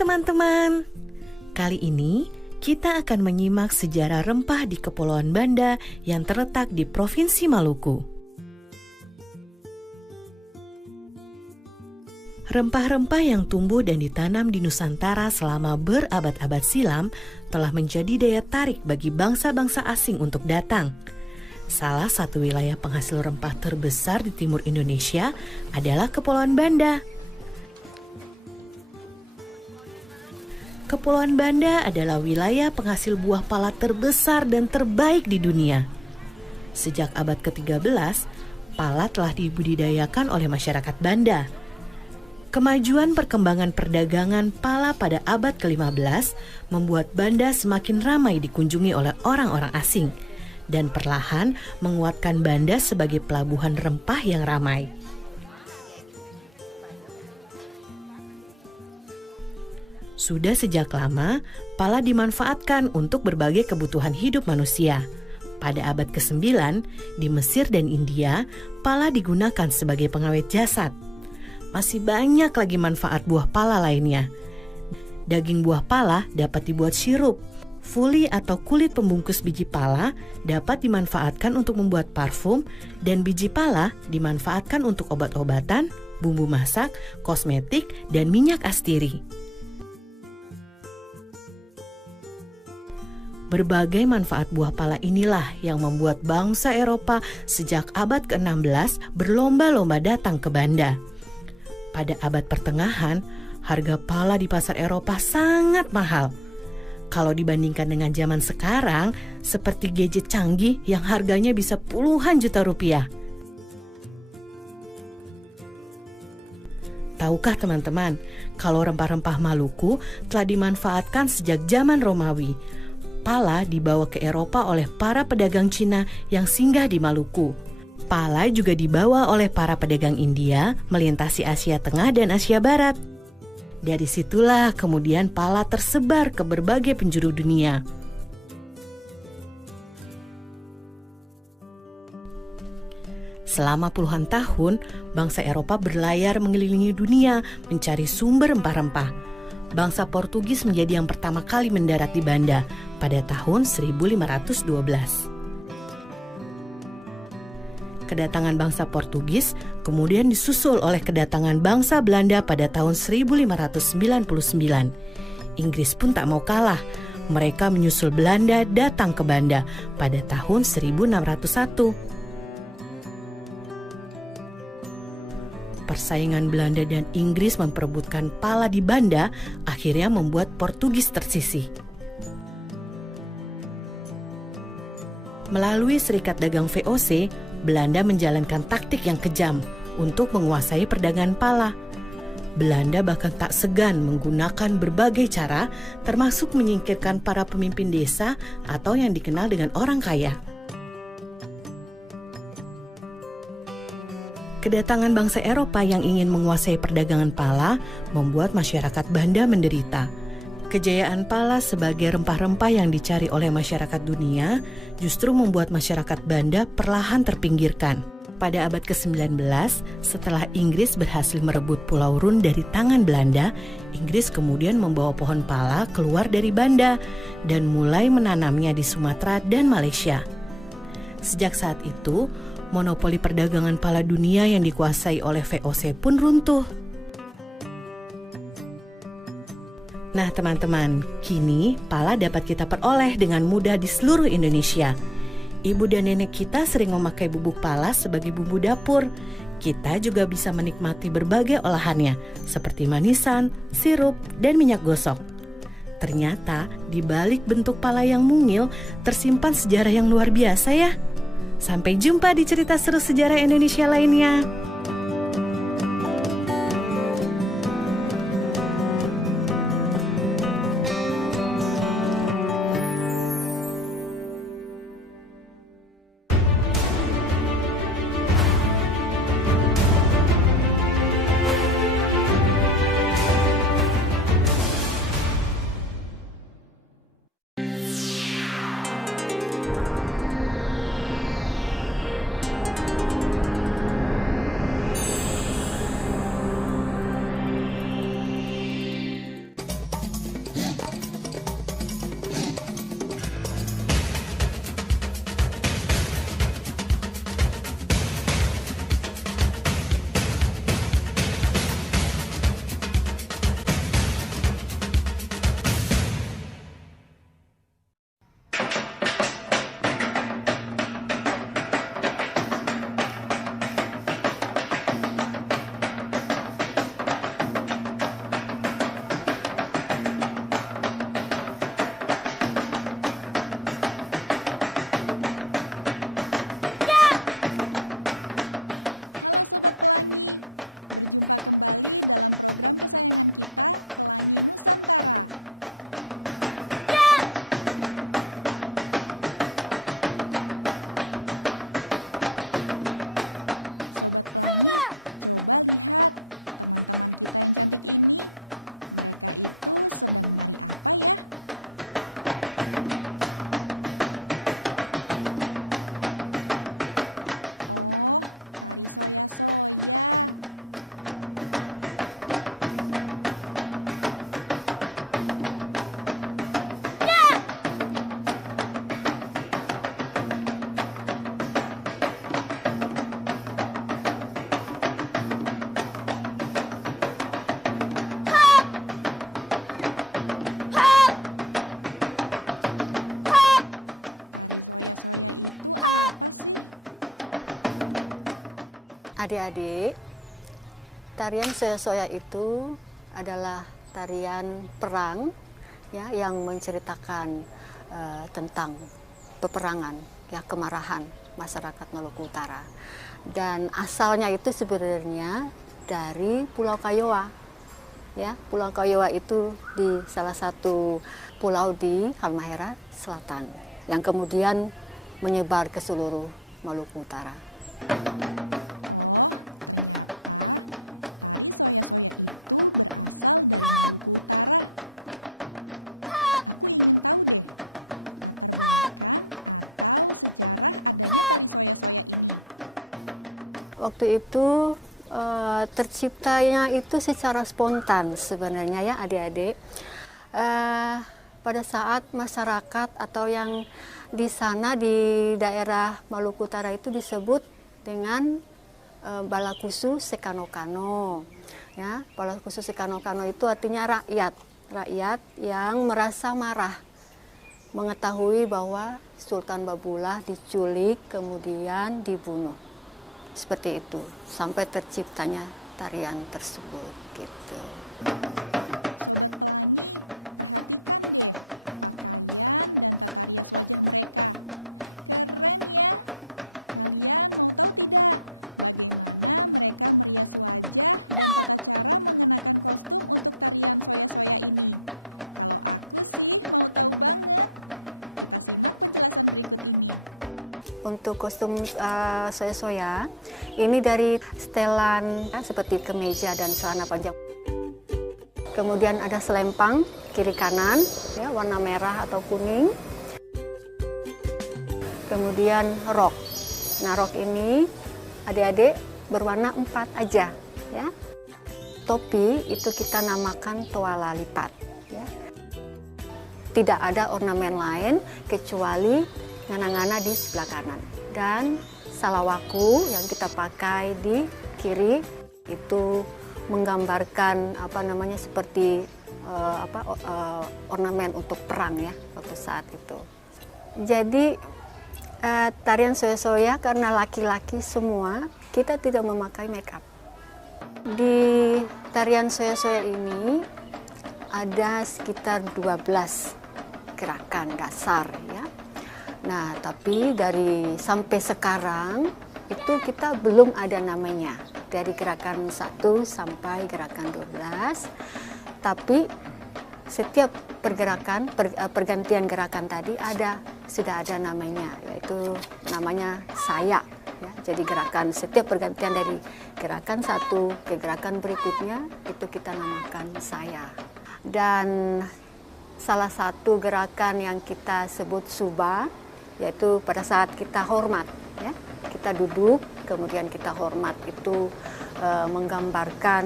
teman-teman, kali ini kita akan menyimak sejarah rempah di Kepulauan Banda yang terletak di Provinsi Maluku. Rempah-rempah yang tumbuh dan ditanam di Nusantara selama berabad-abad silam telah menjadi daya tarik bagi bangsa-bangsa asing untuk datang. Salah satu wilayah penghasil rempah terbesar di timur Indonesia adalah Kepulauan Banda. Kepulauan Banda adalah wilayah penghasil buah pala terbesar dan terbaik di dunia. Sejak abad ke-13, pala telah dibudidayakan oleh masyarakat Banda. Kemajuan perkembangan perdagangan pala pada abad ke-15 membuat Banda semakin ramai dikunjungi oleh orang-orang asing dan perlahan menguatkan Banda sebagai pelabuhan rempah yang ramai. Sudah sejak lama, pala dimanfaatkan untuk berbagai kebutuhan hidup manusia. Pada abad ke-9, di Mesir dan India, pala digunakan sebagai pengawet jasad. Masih banyak lagi manfaat buah pala lainnya. Daging buah pala dapat dibuat sirup. Fuli atau kulit pembungkus biji pala dapat dimanfaatkan untuk membuat parfum, dan biji pala dimanfaatkan untuk obat-obatan, bumbu masak, kosmetik, dan minyak astiri. Berbagai manfaat buah pala inilah yang membuat bangsa Eropa sejak abad ke-16 berlomba-lomba datang ke Banda. Pada abad pertengahan, harga pala di pasar Eropa sangat mahal. Kalau dibandingkan dengan zaman sekarang, seperti gadget canggih yang harganya bisa puluhan juta rupiah. Tahukah teman-teman, kalau rempah-rempah Maluku telah dimanfaatkan sejak zaman Romawi. Pala dibawa ke Eropa oleh para pedagang Cina yang singgah di Maluku. Pala juga dibawa oleh para pedagang India melintasi Asia Tengah dan Asia Barat. Dari situlah kemudian pala tersebar ke berbagai penjuru dunia. Selama puluhan tahun, bangsa Eropa berlayar mengelilingi dunia mencari sumber rempah-rempah. Bangsa Portugis menjadi yang pertama kali mendarat di Banda pada tahun 1512. Kedatangan bangsa Portugis kemudian disusul oleh kedatangan bangsa Belanda pada tahun 1599. Inggris pun tak mau kalah. Mereka menyusul Belanda datang ke Banda pada tahun 1601. Persaingan Belanda dan Inggris memperebutkan pala di Banda akhirnya membuat Portugis tersisih. Melalui Serikat Dagang VOC, Belanda menjalankan taktik yang kejam untuk menguasai perdagangan pala. Belanda bahkan tak segan menggunakan berbagai cara, termasuk menyingkirkan para pemimpin desa atau yang dikenal dengan orang kaya. Kedatangan bangsa Eropa yang ingin menguasai perdagangan pala membuat masyarakat Banda menderita. Kejayaan pala sebagai rempah-rempah yang dicari oleh masyarakat dunia justru membuat masyarakat Banda perlahan terpinggirkan. Pada abad ke-19, setelah Inggris berhasil merebut Pulau Run dari tangan Belanda, Inggris kemudian membawa pohon pala keluar dari Banda dan mulai menanamnya di Sumatera dan Malaysia. Sejak saat itu, monopoli perdagangan pala dunia yang dikuasai oleh VOC pun runtuh. Nah teman-teman, kini pala dapat kita peroleh dengan mudah di seluruh Indonesia. Ibu dan nenek kita sering memakai bubuk pala sebagai bumbu dapur. Kita juga bisa menikmati berbagai olahannya, seperti manisan, sirup, dan minyak gosok. Ternyata di balik bentuk pala yang mungil tersimpan sejarah yang luar biasa ya. Sampai jumpa di cerita seru sejarah Indonesia lainnya. Sobat Pelangi, berjumpa kembali dalam program kesayangan kita, Pelangi Nusantara. Sobat Pelangi, coba lihat teman-teman kita yang cantik ini. Mereka itu sedang menari apa ya? Oh, tari soya-soya. Tari soya-soya itu apa sih? Adik-adik, tarian soya-soya itu adalah tarian perang ya, yang menceritakan tentang peperangan, ya, kemarahan masyarakat Maluku Utara. Dan asalnya itu sebenarnya dari Pulau Kayowa. Ya, Pulau Kayowa itu di salah satu pulau di Halmahera Selatan yang kemudian menyebar ke seluruh Maluku Utara. Oh, ternyata tari soya-soya itu berasal dari Maluku Utara. Aku ingin tahu deh, latar belakang atau sejarah adanya tari soya-soya ini. Waktu itu terciptanya itu secara spontan sebenarnya ya adik-adik. Pada saat masyarakat atau yang di sana di daerah Maluku Utara itu disebut dengan Balakusu Sekano-Kano. Ya, Balakusu Sekano-Kano itu artinya rakyat yang merasa marah mengetahui bahwa Sultan Babulah diculik kemudian dibunuh. Seperti itu sampai terciptanya tarian tersebut gitu. Sobat Pelangi, perhatikan deh pakaian dan tata rias wajah mereka. Keren ya. Kalian mau tahu tidak bagaimana mereka merias wajah dan tata cara mengenakan kostum untuk tarian soya-soya ini? Kalau aku sih mau tahu banget. Kita simak penjelasan berikut ini. Untuk kostum soya-soya, ini dari setelan seperti kemeja dan celana panjang. Kemudian ada selempang kiri kanan, ya, warna merah atau kuning. Kemudian rok. Nah, rok ini adik-adik berwarna 4 aja, ya. Topi itu kita namakan toala lipat, ya. Tidak ada ornamen lain kecuali ngana-ngana di sebelah kanan. Dan salawaku yang kita pakai di kiri itu menggambarkan seperti ornamen untuk perang ya waktu saat itu. Jadi tarian soya-soya karena laki-laki semua, kita tidak memakai make up. Di tarian soya-soya ini ada sekitar 12 gerakan dasar ya. Nah, tapi sampai sekarang itu kita belum ada namanya. Dari gerakan 1 sampai gerakan 12. Tapi setiap pergantian gerakan tadi sudah ada namanya, yaitu namanya saya. Ya, jadi setiap pergantian dari gerakan 1 ke gerakan berikutnya itu kita namakan saya. Dan salah satu gerakan yang kita sebut suba, yaitu pada saat kita hormat, ya, kita duduk, kemudian kita hormat itu menggambarkan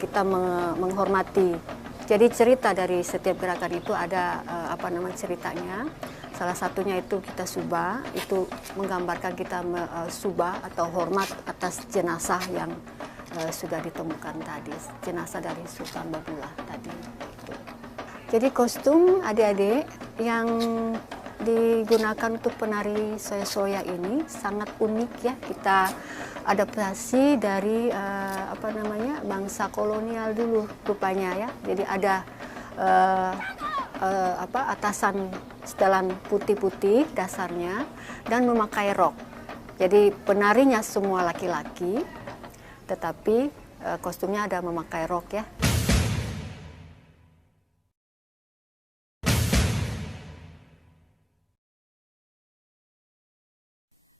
kita menghormati. Jadi cerita dari setiap gerakan itu ada ceritanya. Salah satunya itu kita suba, itu menggambarkan kita suba atau hormat atas jenazah yang sudah ditemukan tadi, jenazah dari Sultan Babulah tadi. Jadi kostum adik-adik yang digunakan untuk penari soya-soya ini sangat unik ya. Kita adaptasi dari bangsa kolonial dulu rupanya ya. Jadi ada atasan setelan putih-putih dasarnya dan memakai rok. Jadi penarinya semua laki-laki, tetapi kostumnya ada memakai rok ya.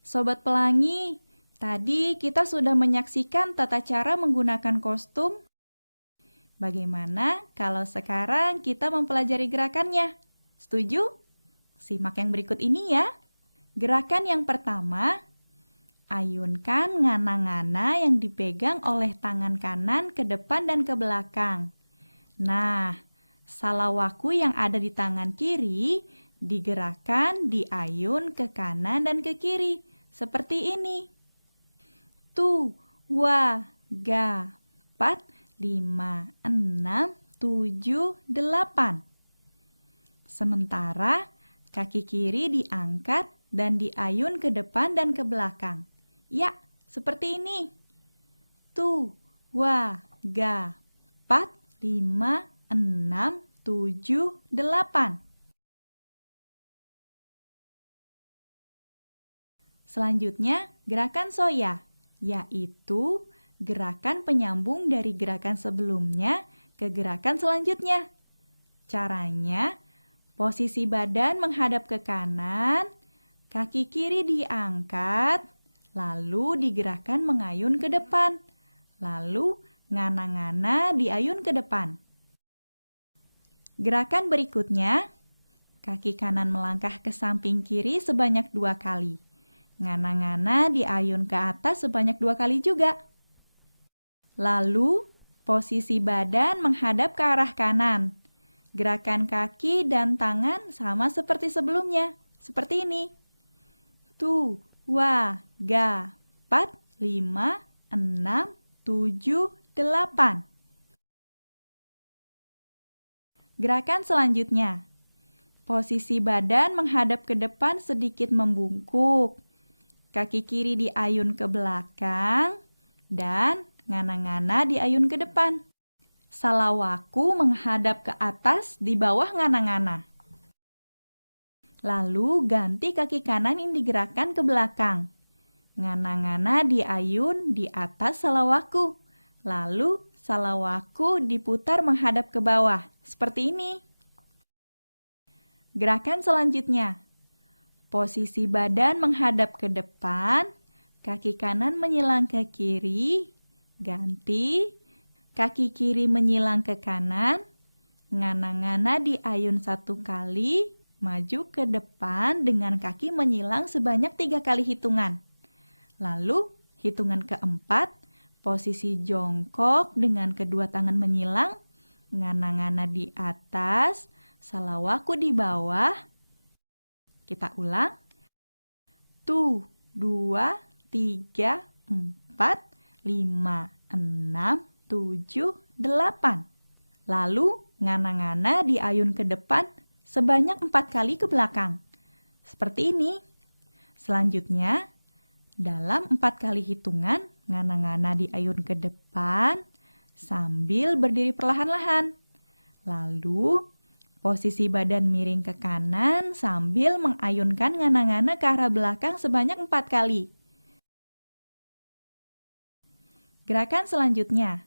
Sobat Pelangi, tadi kita sudah menyaksikan tata cara menggunakan kostum. Bagaimana kalau sekarang kita mempelajari gerakannya? Setuju? Simak yang berikut ini ya. Gerakan yang pertama, ayunkan ngana-ngana yang dipegang oleh tangan kanan ke depan dan ke belakang. Nah, salawaku yang ada di tangan kiri digerakkan, diayun ke kanan dan ke kiri. Seperti ini. Tu, wa, ga, 4, 5, 6, 7, 8. Sementara kaki kiri diangkat dan diayun ke depan dan ke belakang. Ya, seperti ini. Tu, wa, ga, 4, 5, 6, 7, 8. Selanjutnya, gerakan soya, yaitu gerakan penyambung dari gerakan sebelumnya ke gerakan selanjutnya. Caranya, posisi badan menghadap ke kanan, kaki kiri diangkat, lalu digerakkan mengayun ke depan, lalu ngana-ngana diayun ke depan. Gerakan berikutnya, kaki kanan melangkah ke samping kiri sebanyak 2 kali. Ngana-ngana diayun ke atas sebanyak 2 kali juga. Lalu, posisi badan menghadap ke arah kanan. Gerakan kaki dan tangan sama seperti sebelumnya. Seperti ini. Tu, wa, ga, 4, 5, 6, 7, 8. Gerakan selanjutnya. Posisi badan menghadap ke depan sedikit membungkuk. Kaki kiri diayun ke belakang dan ngana-ngana diayun ke depan. Salawaku menghadap ke atas di bawah ngana-ngana. Lalu ganti kaki kanan yang digerakkan ke belakang. Ngana-ngana diayun di atas salawaku. Lalu salawaku diputar menghadap ke bawah. Seperti ini. Gerakan selanjutnya. Posisi badan menghadap ke depan, kaki kanan menyilang ke kiri, ganti, kaki kiri menyilang ke kanan, ngana-ngana diayun 1 kali, maju ke depan dengan kaki menyilang sebanyak 3 kali hitungan. Lalu, hitungan keempat, posisi jongkok dengan kedua tangan menyilang, ngana-ngana di atas, salawaku di bawah. Kita ulang. Tu, 2, 3, 4, 5, 6, 7, 8. Lalu ngana-ngana diayun ke depan sebanyak 4 kali ke belakang. Seperti ini. Selanjutnya, dalam 4 kali hitungan, ngana-ngana diayun ke depan sambil berdiri perlahan-lahan. Lalu, posisi badan miring ke kanan sambil mengayunkan ngana-ngana ke arah belakang sebanyak 4 kali. Gerakan selanjutnya.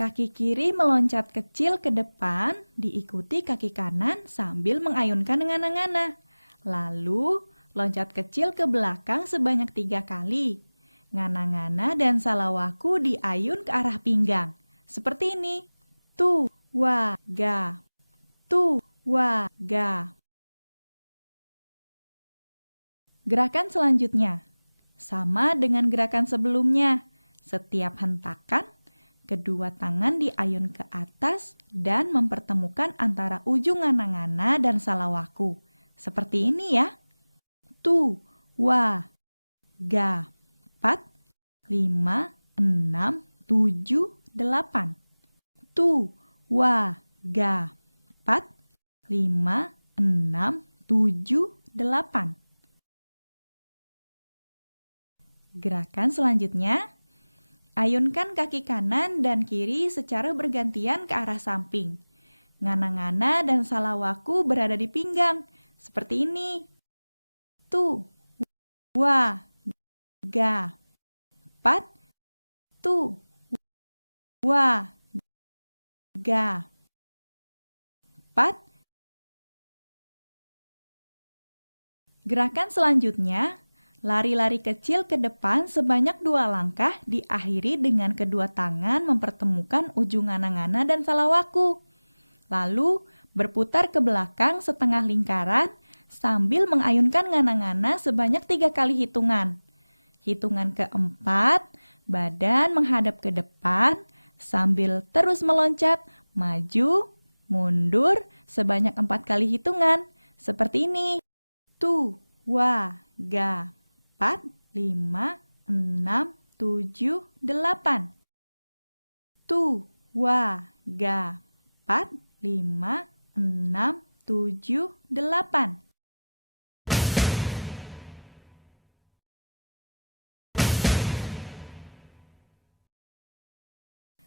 Kaki kiri meloncat kecil ke depan, diikuti kaki kanan sambil mengayunkan ngana-ngana. Lalu, loncat kecil ke belakang sebanyak 3 kali. Ngana-ngana dan salawaku diayun ke arah pinggang. Seperti ini. Tu, wa, ga. Tu, wa, ga. Gerakan selanjutnya. Sama dengan gerakan sebelumnya. Setiap hentakan, kedua tangan diayun ke atas dan mempertemukan antara ujung ngana-ngana dan salawaku. Seperti ini ya. Tu, wa, ga. 4, 5, 6, 7, 8. Tu, wa, ga. 4, 5, 6, 7, 8. Gerakan selanjutnya, ayunkan kaki kanan dan kiri secara bergantian ke arah samping. Ngana-ngana dan salawaku berada di pinggang, seperti ini. Tu, wa, ga. 4, tu, wa, ga. 4. Gerakan selanjutnya, lari-lari kecil ke depan sebanyak 2 langkah diakhiri dengan kedua tangan mempertemukan ujung ngana-ngana dan salawaku. Lalu berputar ke belakang setengah lingkaran sambil mengayunkan ngana-ngana sebanyak 3 kali hitungan. Hitungan keempat, badan menghadap ke depan sambil terus meloncat, maju, mundur sebanyak 4 kali hitungan. Seperti ini. Tu, wa, ga. 4, 5, 6, 7, 8. Tu, wa, ga. 4, 5, 6, 7, 8.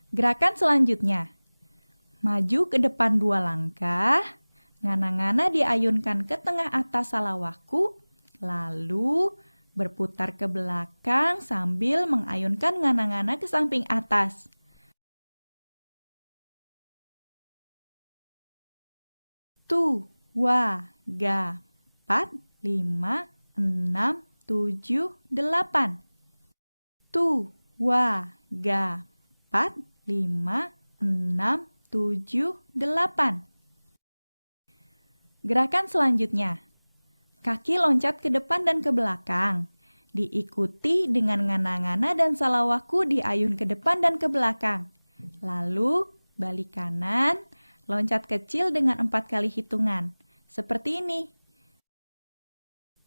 Gerakan selanjutnya. Maju ke depan 2 langkah, ngana-ngana diayunkan ke tengah atas salawaku, lalu berputar ke belakang sambil mengayunkan ngana-ngana ke samping atas. Tu, wa, ga. 4, 5, 6, 7, 8. Tu, wa, ga. 4, 5, 6, 7, 8. Gerakan selanjutnya. Kaki loncat ke depan dan ke belakang. Diikuti dengan ngana-ngana dan salawaku diayun ke depan dan ke belakang. Lalu balik kanan, loncat kecil dengan 4 kali hitungan. Seperti ini.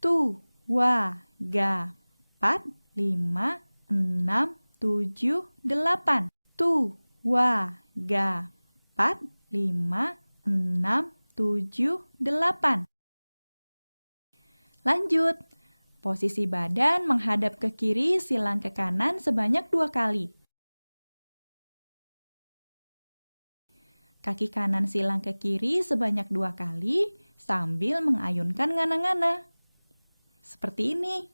Tu, wa, ga. 4, 5, 6, 7, 8. Tu, wa, ga. 4, 5, 6, 7, 8. Lanjut. Posisi badan menghadap ke kiri, silang ke kanan sebanyak 2 kali. Kaki kanan silang ke kiri sebanyak 2 kali sambil mengayunkan ngana-ngana. Seperti ini.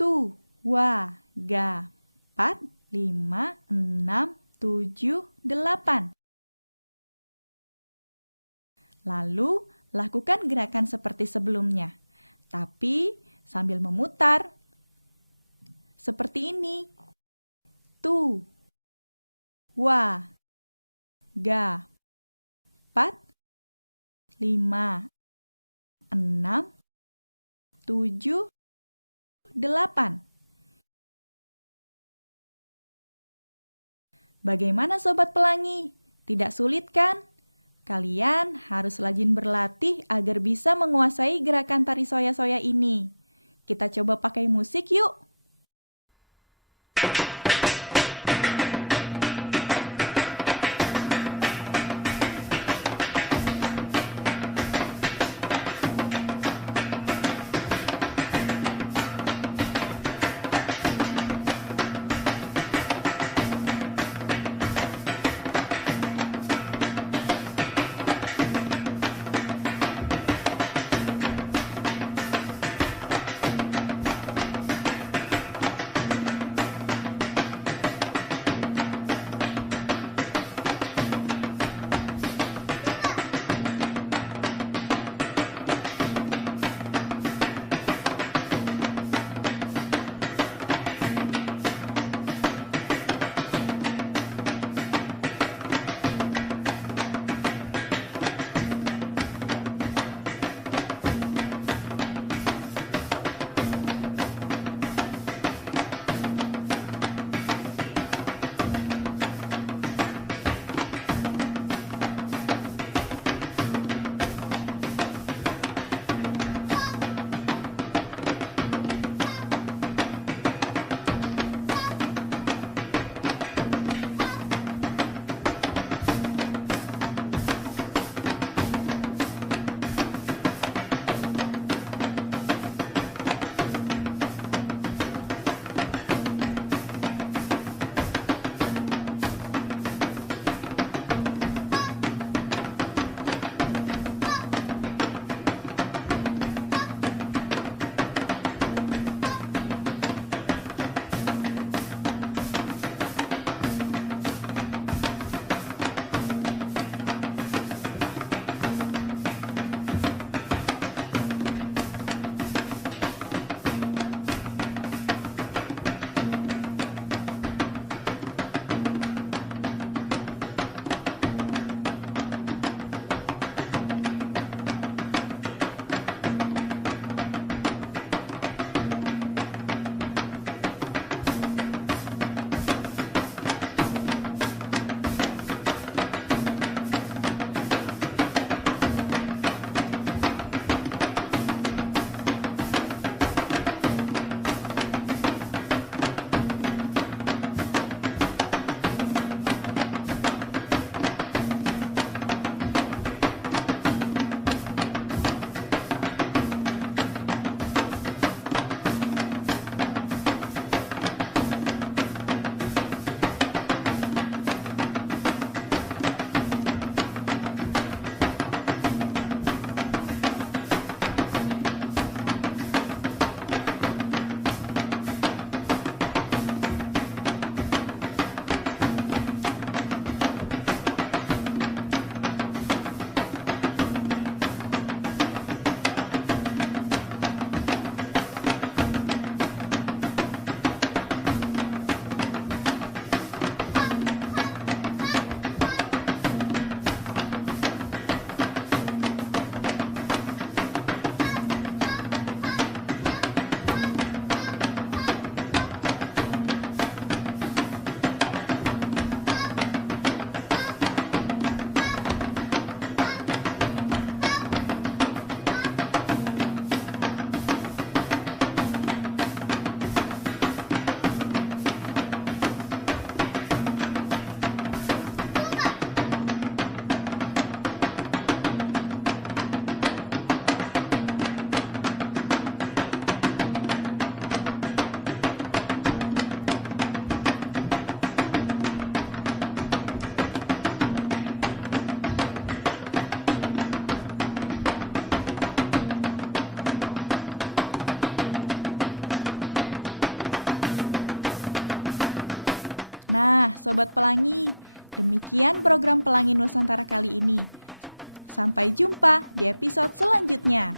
Tu, wa, ga. 4, 5, 6, 7, 8. Lalu, lakukan gerakan seperti sebelumnya, tapi sambil memutar. Seperti ini. Tu, wa, ga. 4, 5, 6, 7, 8. Bagaimana Sobat Pelangi? Tidak sulit kan? Kalian harus rajin berlatih agar bisa menguasai gerakan tari soya-soya ini. Kita coba pakai musik yuk. Sobat Pelangi, demikian program Pelangi Nusantara kali ini. Sampai jumpa di episode selanjutnya.